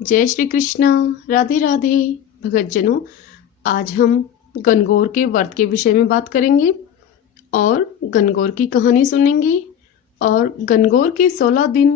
जय श्री कृष्णा। राधे राधे भगतजनों। आज हम गणगौर के व्रत के विषय में बात करेंगे और गणगौर की कहानी सुनेंगे और गणगौर के 16 दिन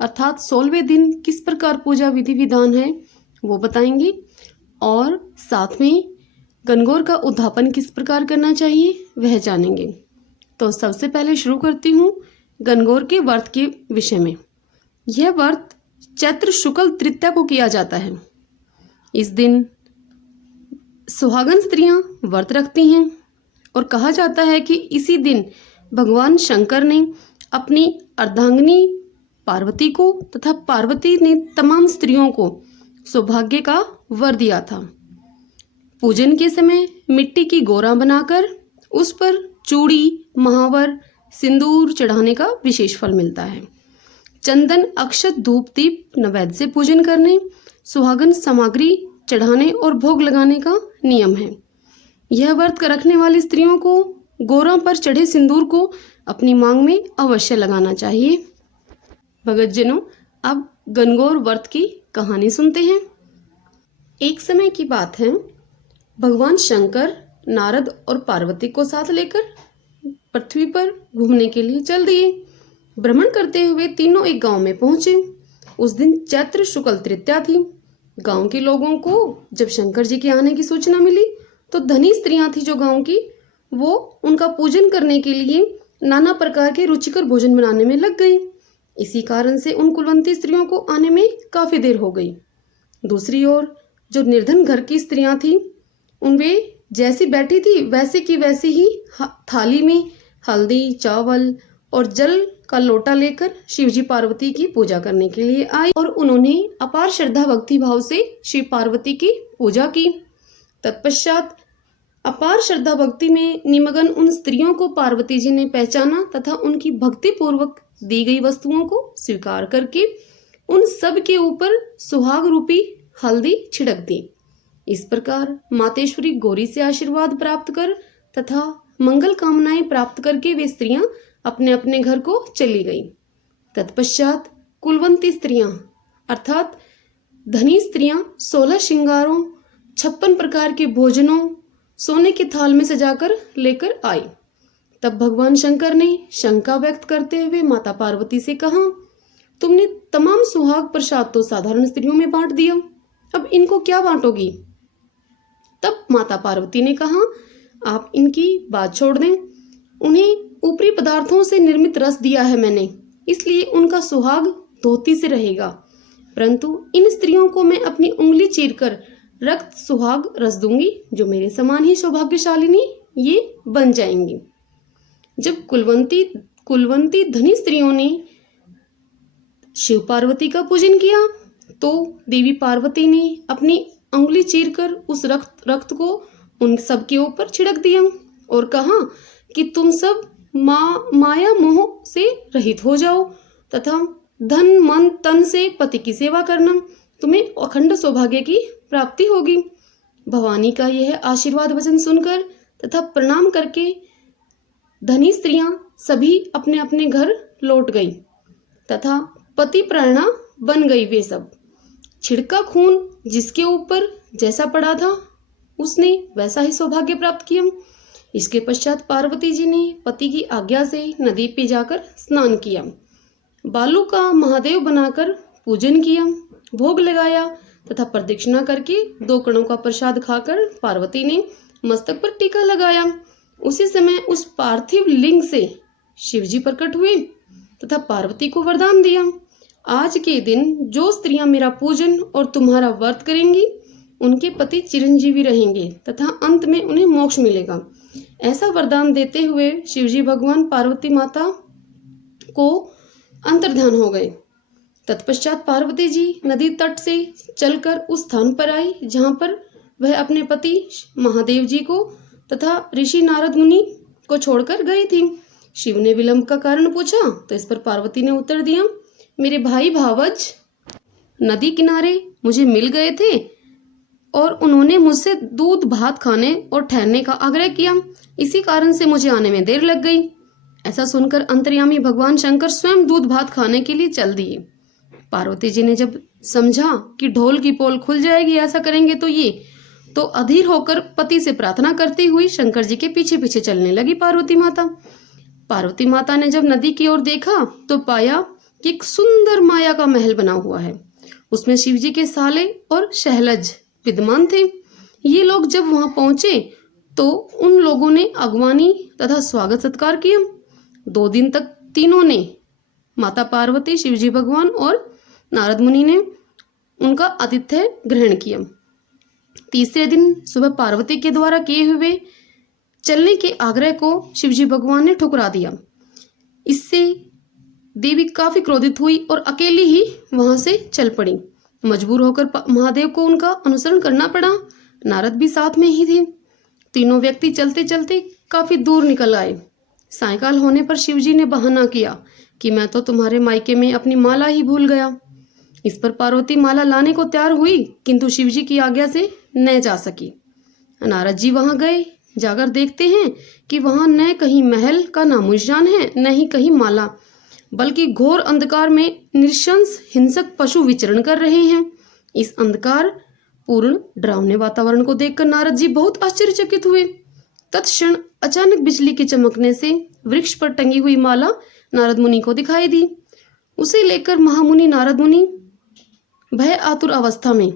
अर्थात 16वें दिन किस प्रकार पूजा विधि विधान है वो बताएंगे और साथ में गणगौर का उद्यापन किस प्रकार करना चाहिए वह जानेंगे। तो सबसे पहले शुरू करती हूँ गणगौर के व्रत के विषय में। यह व्रत चैत्र शुक्ल तृतीया को किया जाता है। इस दिन सुहागन स्त्रियां व्रत रखती हैं और कहा जाता है कि इसी दिन भगवान शंकर ने अपनी अर्धांगिनी पार्वती को तथा पार्वती ने तमाम स्त्रियों को सौभाग्य का वर दिया था। पूजन के समय मिट्टी की गोरा बनाकर उस पर चूड़ी, महावर, सिंदूर चढ़ाने का विशेष फल मिलता है। चंदन, अक्षत, धूप, दीप नैवेद्य से पूजन करने, सुहागन सामग्री चढ़ाने और भोग लगाने का नियम है। यह व्रत रखने वाली स्त्रियों को गोरा पर चढ़े सिंदूर को अपनी मांग में अवश्य लगाना चाहिए। भगतजनों, अब गणगौर व्रत की कहानी सुनते हैं। एक समय की बात है, भगवान शंकर नारद और पार्वती को साथ लेकर पृथ्वी पर घूमने के लिए चल दिए। भ्रमण करते हुए तीनों एक गांव में पहुंचे। उस दिन चैत्र शुक्ल तृतीया थी। गांव के लोगों को जब शंकर जी के आने की सूचना मिली तो धनी स्त्रियां थी जो गांव की, वो उनका पूजन करने के लिए नाना प्रकार के रुचिकर भोजन बनाने में लग गई। इसी कारण से उन कुलवंती स्त्रियों को आने में काफी देर हो गई। दूसरी ओर जो निर्धन घर की स्त्रियां थी, उनमें जैसी बैठी थी वैसे की वैसी ही थाली में हल्दी, चावल और जल का लोटा लेकर शिवजी पार्वती की पूजा करने के लिए आई और उन्होंने अपार श्रद्धा भक्ति भाव से शिव पार्वती की पूजा की। तत्पश्चात अपार श्रद्धा भक्ति में निमग्न उन स्त्रियों को पार्वती जी ने पहचाना तथा उनकी भक्ति पूर्वक दी गई वस्तुओं को स्वीकार करके उन सब के ऊपर सुहाग रूपी हल्दी छिड़क दी। इस प्रकार मातेश्वरी गौरी से आशीर्वाद प्राप्त कर तथा मंगल कामनाएं प्राप्त करके वे स्त्रियां अपने अपने घर को चली गई। तत्पश्चात कुलवंती स्त्रियां अर्थात धनी स्त्रियां 16 श्रृंगारों, 56 प्रकार के भोजनों सोने के थाल में सजाकर लेकर आई। तब भगवान शंकर ने शंका व्यक्त करते हुए माता पार्वती से कहा, तुमने तमाम सुहाग प्रसाद तो साधारण स्त्रियों में बांट दिया, अब इनको क्या बांटोगी? तब माता पार्वती ने कहा, आप इनकी बात छोड़ दें। उन्हें ऊपरी पदार्थों से निर्मित रस दिया है मैंने, इसलिए उनका सुहाग धोती से रहेगा, परंतु इन स्त्रियों को मैं अपनी उंगली चीरकर रक्त सुहाग रस दूंगी, जो मेरे समान ही सौभाग्यशालिनी ये बन जाएंगी। जब कुलवंती धनी स्त्रियों ने शिव पार्वती का पूजन किया तो देवी पार्वती ने अपनी उंगली चीरकर उस रक्त को उन सब के ऊपर छिड़क दिया और कहा कि तुम सब माया मोह से रहित हो जाओ तथा धन, मन, तन से पति की सेवा करना, तुम्हें अखंड सौभाग्य की प्राप्ति होगी। भवानी का यह आशीर्वाद वचन सुनकर तथा प्रणाम करके धनी स्त्रियां सभी अपने अपने घर लौट गई तथा पति प्राणा बन गई। वे सब छिड़का खून जिसके ऊपर जैसा पड़ा था उसने वैसा ही सौभाग्य प्राप्त किया। इसके पश्चात पार्वती जी ने पति की आज्ञा से नदी पे जाकर स्नान किया, बालू का महादेव बनाकर पूजन किया, भोग लगाया तथा प्रदक्षिणा करके 2 कणों का प्रसाद खाकर पार्वती ने मस्तक पर टीका लगाया। उसी समय उस पार्थिव लिंग से शिवजी प्रकट हुए तथा पार्वती को वरदान दिया, आज के दिन जो स्त्रियां मेरा पूजन और तुम्हारा व्रत करेंगी उनके पति चिरंजीवी रहेंगे तथा अंत में उन्हें मोक्ष मिलेगा। ऐसा वरदान देते हुए शिवजी भगवान पार्वती माता को अंतर्ध्यान हो गए। तत्पश्चात पार्वती जी नदी तट से चलकर उस स्थान पर आई जहां पर वह अपने पति महादेव जी को तथा ऋषि नारद मुनि को छोड़कर गई थी। शिव ने विलंब का कारण पूछा तो इस पर पार्वती ने उत्तर दिया, मेरे भाई भावज नदी किनारे मुझे मिल गए थे और उन्होंने मुझसे दूध भात खाने और ठहरने का आग्रह किया, इसी कारण से मुझे आने में देर लग गई। ऐसा सुनकर अंतर्यामी भगवान शंकर स्वयं दूध भात खाने के लिए चल दिए। पार्वती जी ने जब समझा कि ढोल की पोल खुल जाएगी ऐसा करेंगे तो अधीर होकर पति से प्रार्थना करती हुई शंकर जी के पीछे पीछे चलने लगी पार्वती माता। पार्वती माता ने जब नदी की ओर देखा तो पाया कि एक सुंदर माया का महल बना हुआ है। उसमें शिव जी के साले और शहलज विद्यमान थे। ये लोग जब वहां पहुंचे तो उन लोगों ने अगवानी तथा स्वागत सत्कार किया। 2 दिन तक तीनों ने, माता पार्वती, शिवजी भगवान और नारद मुनि ने उनका आतिथ्य ग्रहण किया। तीसरे दिन सुबह पार्वती के द्वारा किए हुए चलने के आग्रह को शिवजी भगवान ने ठुकरा दिया। इससे देवी काफी क्रोधित हुई और अकेली ही वहां से चल पड़ी। मजबूर होकर महादेव को उनका अनुसरण करना पड़ा। नारद भी साथ में ही थे। तीनों व्यक्ति चलते चलते काफी दूर निकल आए। सायंकाल होने पर शिवजी ने बहाना किया कि मैं तो तुम्हारे मायके में अपनी माला ही भूल गया। इस पर पार्वती माला लाने को तैयार हुई किंतु शिवजी की आज्ञा से न जा सकी। नारद जी वहां गए। जाकर देखते हैं कि वहां न कहीं महल का नामोनिशान है, न ही कहीं माला, बल्कि घोर अंधकार में निशंस हिंसक पशु विचरण कर रहे हैं। इस अंधकार पूर्ण डरावने वातावरण को देखकर नारद जी बहुत आश्चर्यचकित हुए। तत्क्षण अचानक बिजली के चमकने से वृक्ष पर टंगी हुई माला नारद मुनि को दिखाई दी। उसे लेकर महामुनि नारद मुनि भय आतुर अवस्था में,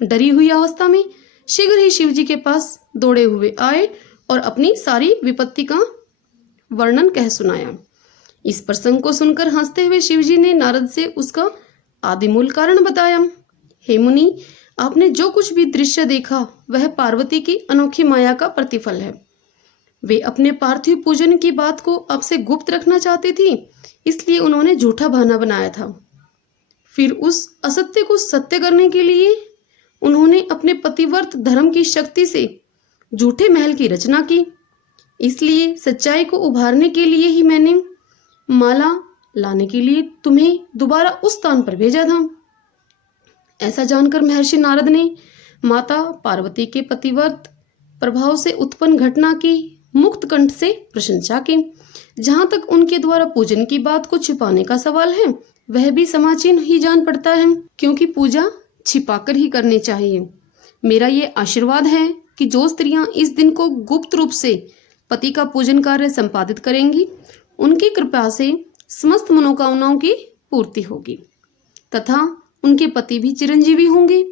डरी हुई अवस्था में शीघ्र ही शिव जी के पास दौड़े हुए आए और अपनी सारी विपत्ति का वर्णन कह सुनाया। इस प्रसंग को सुनकर हंसते हुए शिवजी ने नारद से उसका आदिमूल कारण बताया। हे मुनि, आपने जो कुछ भी दृश्य देखा वह पार्वती की अनोखी माया का प्रतिफल है। वे अपने पार्थिव पूजन की बात को आपसे गुप्त रखना चाहती थी, इसलिए उन्होंने झूठा बहाना बनाया था। फिर उस असत्य को सत्य करने के लिए उन्होंने अपने पतिव्रत धर्म की शक्ति से झूठे महल की रचना की। इसलिए सच्चाई को उभारने के लिए ही मैंने माला लाने के लिए तुम्हें दोबारा उस स्थान पर भेजा था। ऐसा जानकर महर्षि नारद ने माता पार्वती के पतिव्रत प्रभाव से उत्पन्न घटना की मुक्त कंठ से प्रशंसा की। जहां तक उनके द्वारा पूजन की बात को छिपाने का सवाल है, वह भी समाचीन ही जान पड़ता है, क्योंकि पूजा छिपाकर ही करनी चाहिए। मेरा ये आशीर्वाद है कि जो स्त्रियां इस दिन को गुप्त रूप से पति का पूजन कार्य संपादित करेंगी, उनकी कृपा से समस्त मनोकामनाओं की पूर्ति होगी तथा उनके पति भी चिरंजीवी होंगे।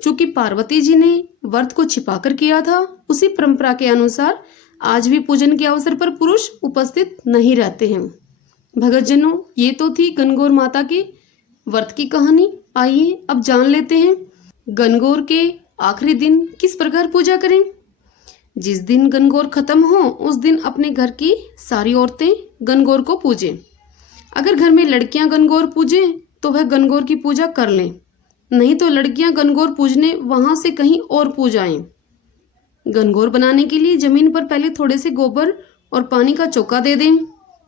चूंकि पार्वती जी ने व्रत को छिपाकर किया था, उसी परंपरा के अनुसार आज भी पूजन के अवसर पर पुरुष उपस्थित नहीं रहते हैं। भगतजनों, ये तो थी गणगौर माता के व्रत की कहानी। आइए अब जान लेते हैं गणगौर के आखिरी दिन किस प्रकार पूजा करें। जिस दिन गणगौर खत्म हो उस दिन अपने घर की सारी औरतें गणगौर को पूजें। अगर घर में लड़कियां गणगौर पूजें तो वह गणगौर की पूजा कर लें, नहीं तो लड़कियां गणगौर पूजने वहां से कहीं और पूजाएं। गणगौर बनाने के लिए जमीन पर पहले थोड़े से गोबर और पानी का चौका दे दें।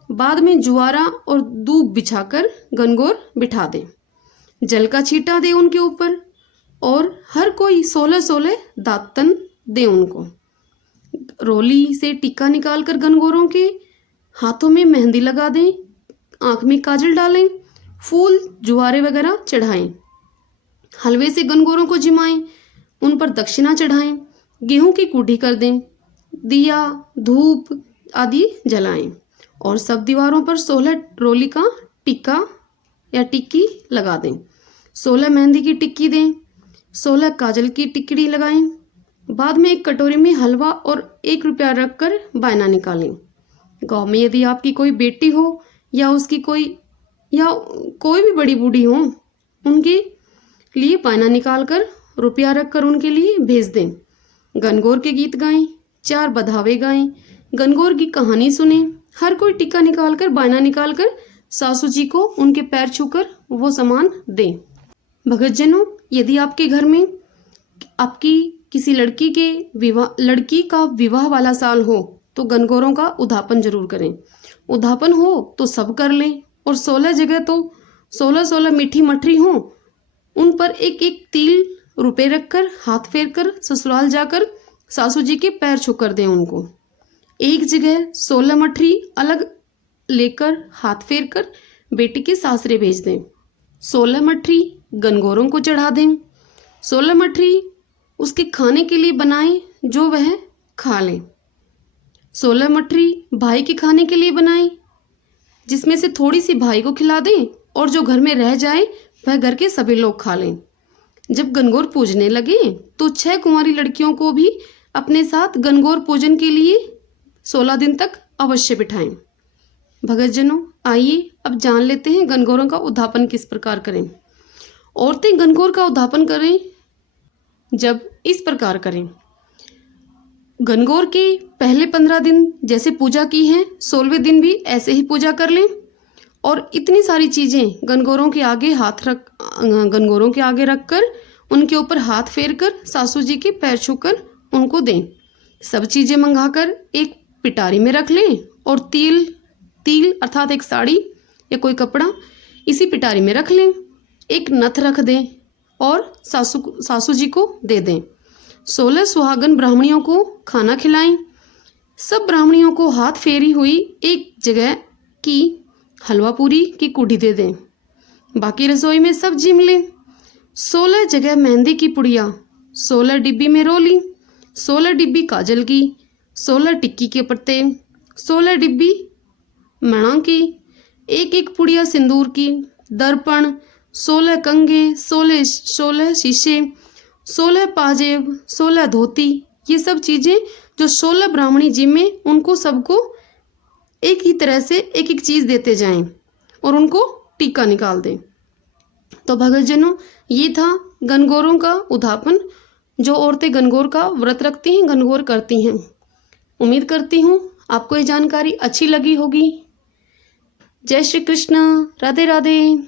बाद में जुआरा और दूब बिछाकर गणगौर बिठा दें। जल का छींटा दे उनके ऊपर और हर कोई 16-16 दातन दे उनको। रोली से टीका निकालकर गणगौरों के हाथों में मेहंदी लगा दें, आंख में काजल डालें, फूल जुआरे वगैरह चढ़ाएं, हलवे से गणगौरों को जिमाएं, उन पर दक्षिणा चढ़ाएं, गेहूं की कूटी कर दें, दिया धूप आदि जलाएं और सब दीवारों पर 16 रोली का टिक्का या टिक्की लगा दें। 16 मेहंदी की टिक्की दें, 16 काजल की टिकड़ी लगाएं। बाद में एक कटोरी में हलवा और 1 रुपया रखकर बायना निकालें। गांव में यदि आपकी कोई बेटी हो या उसकी कोई भी बड़ी बूढ़ी हो, उनके लिए बायना निकालकर रुपया रखकर उनके लिए भेज दें। गणगौर के गीत गाएं, 4 बधावे गाएं, गणगौर की कहानी सुने। हर कोई टिक्का निकालकर बायना निकालकर सासू जी को उनके पैर छूकर वो सामान दें। भगतजनों, यदि आपके घर में आपकी किसी लड़की का विवाह वाला साल हो तो गणगौरों का उद्यापन जरूर करें। उद्यापन हो तो सब कर लें और 16 जगह तो 16-16 मीठी मठरी हो, उन पर 1-1 तिल रुपए रखकर हाथ फेर कर ससुराल जाकर सासू जी के पैर छूकर दें उनको। एक जगह 16 मठरी अलग लेकर हाथ फेर कर बेटी के सासरे भेज दें। 16 मठरी गनगौरों को चढ़ा दें। 16 मठरी उसके खाने के लिए बनाएं जो वह खा लें। 16 मठरी भाई के खाने के लिए बनाएं, जिसमें से थोड़ी सी भाई को खिला दें और जो घर में रह जाए वह घर के सभी लोग खा लें। जब गनगौर पूजने लगे तो 6 कुंवारी लड़कियों को भी अपने साथ गनगौर पूजन के लिए 16 दिन तक अवश्य बिठाएं। भगतजनों, आइए अब जान लेते हैं गनगौरों का उद्धापन किस प्रकार करें। औरतें गनगौर का उद्धापन करें जब इस प्रकार करें। गनगौर के पहले 15 दिन जैसे पूजा की है, 16वें दिन भी ऐसे ही पूजा कर लें और इतनी सारी चीज़ें गनगौरों के आगे रख कर उनके ऊपर हाथ फेर कर सासू जी के पैर छूकर उनको दें। सब चीज़ें मंगाकर एक पिटारी में रख लें और तिल अर्थात एक साड़ी या कोई कपड़ा इसी पिटारी में रख लें। एक नथ रख दें और सासू जी को दे दें। 16 सुहागन ब्राह्मणियों को खाना खिलाएं। सब ब्राह्मणियों को हाथ फेरी हुई एक जगह की हलवा पूरी की कूटी दे दें। बाकी रसोई में सब जिम लें। 16 जगह मेहंदी की पुड़िया 16 डिब्बी में रोली, 16 डिब्बी काजल की, 16 टिक्की के पत्ते, 16 डिब्बी मणा की, एक पुड़िया सिंदूर की, दर्पण, 16 कंघे, 16 शीशे, 16 पाजेब, 16 धोती, ये सब चीज़ें जो 16 ब्राह्मणी जी में उनको सबको एक ही तरह से एक चीज़ देते जाएं और उनको टीका निकाल दें। तो भगतजनों, ये था गनगौरों का उद्धापन। जो औरतें गनगौर का व्रत रखती हैं, गनगौर करती हैं। उम्मीद करती हूँ आपको ये जानकारी अच्छी लगी होगी। जय श्री कृष्ण, राधे राधे।